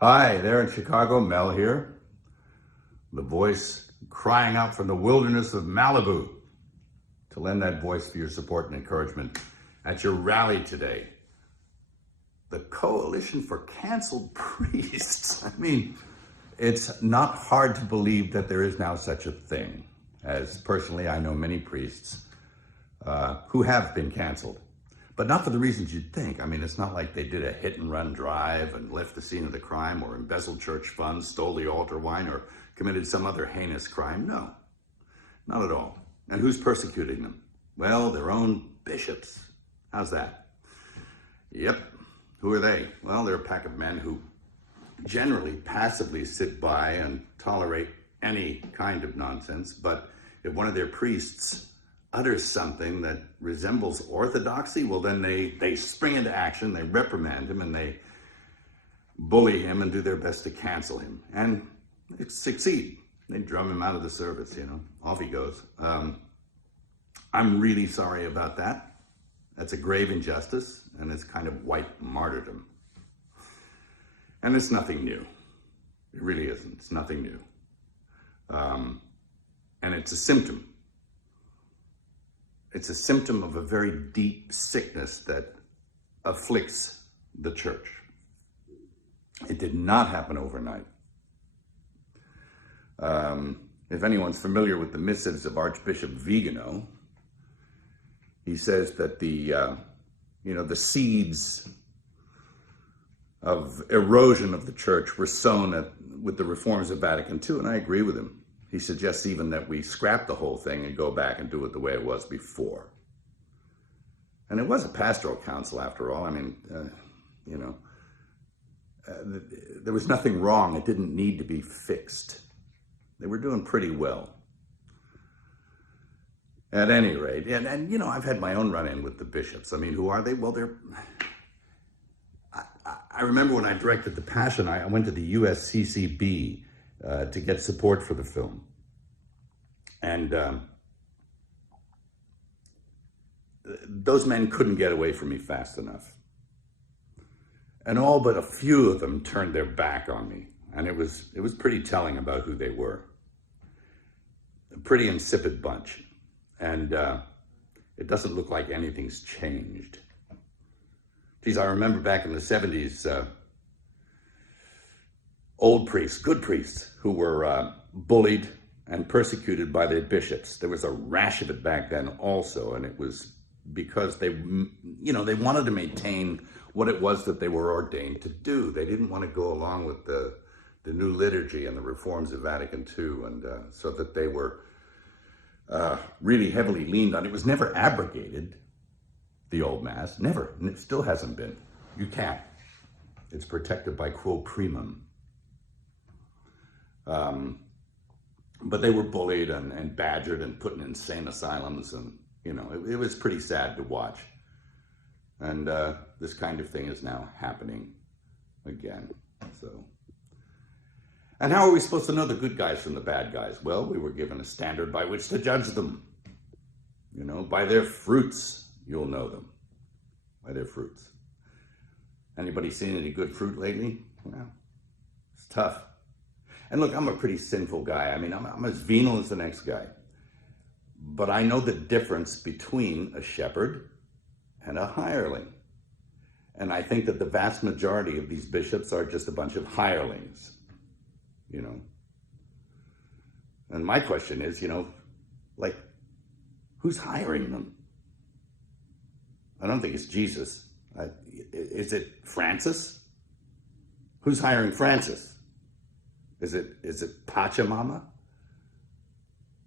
Hi, there in Chicago, Mel here, the voice crying out from the wilderness of Malibu to lend that voice for your support and encouragement at your rally today. The Coalition for Canceled Priests. I mean, it's not hard to believe that there is now such a thing, as personally I know many priests who have been canceled. But not for the reasons you'd think. I mean, it's not like they did a hit and run drive and left the scene of the crime or embezzled church funds, stole the altar wine, or committed some other heinous crime. No, not at all. And who's persecuting them? Well, their own bishops. How's that? Yep. Who are they? Well, they're a pack of men who generally passively sit by and tolerate any kind of nonsense. But if one of their priests utters something that resembles orthodoxy, well, then they spring into action, they reprimand him, and they bully him and do their best to cancel him. And they succeed. They drum him out of the service, off he goes. I'm really sorry about that. That's a grave injustice, and it's kind of white martyrdom. And it's nothing new. It really isn't. It's nothing new. And it's a symptom. It's a symptom of a very deep sickness that afflicts the church. It did not happen overnight. If anyone's familiar with the missives of Archbishop Vigano, he says that the seeds of erosion of the church were sown with the reforms of Vatican II, and I agree with him. He suggests even that we scrap the whole thing and go back and do it the way it was before. And it was a pastoral council after all. I mean, there was nothing wrong. It didn't need to be fixed. They were doing pretty well. At any rate, and I've had my own run-in with the bishops. I mean, who are they? Well, I remember when I directed The Passion, I went to the USCCB to get support for the film. And those men couldn't get away from me fast enough. And all but a few of them turned their back on me. And it was pretty telling about who they were. A pretty insipid bunch. And it doesn't look like anything's changed. Geez, I remember back in the 70s, old priests, good priests, who were bullied and persecuted by their bishops. There was a rash of it back then also, and it was because they wanted to maintain what it was that they were ordained to do. They didn't want to go along with the new liturgy and the reforms of Vatican II, and so that they were really heavily leaned on. It was never abrogated, the old Mass, never, and it still hasn't been. You can't. It's protected by quo primum. But they were bullied and badgered and put in insane asylums, and it was pretty sad to watch. And this kind of thing is now happening again. So, and how are we supposed to know the good guys from the bad guys? Well, we were given a standard by which to judge them. By their fruits, you'll know them. By their fruits. Anybody seen any good fruit lately? Well, it's tough. And look, I'm a pretty sinful guy. I mean, I'm as venal as the next guy. But I know the difference between a shepherd and a hireling. And I think that the vast majority of these bishops are just a bunch of hirelings, And my question is, who's hiring them? I don't think it's Jesus. Is it Francis? Who's hiring Francis? Is it Pachamama?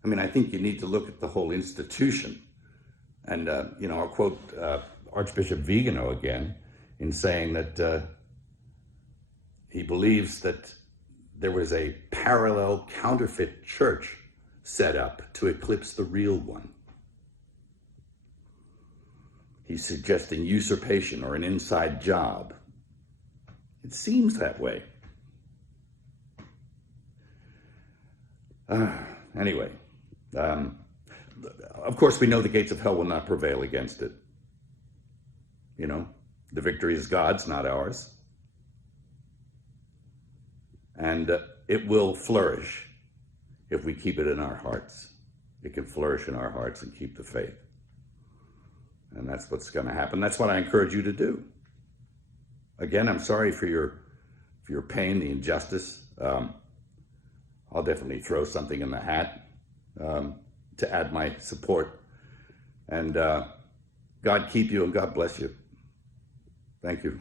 I mean, I think you need to look at the whole institution. And, I'll quote Archbishop Vigano again in saying that he believes that there was a parallel counterfeit church set up to eclipse the real one. He's suggesting usurpation or an inside job. It seems that way. Anyway, of course, we know the gates of hell will not prevail against it. The victory is God's, not ours. And it will flourish if we keep it in our hearts. It can flourish in our hearts and keep the faith. And that's what's going to happen. That's what I encourage you to do. Again, I'm sorry for your pain, the injustice. I'll definitely throw something in the hat to add my support. And God keep you and God bless you. Thank you.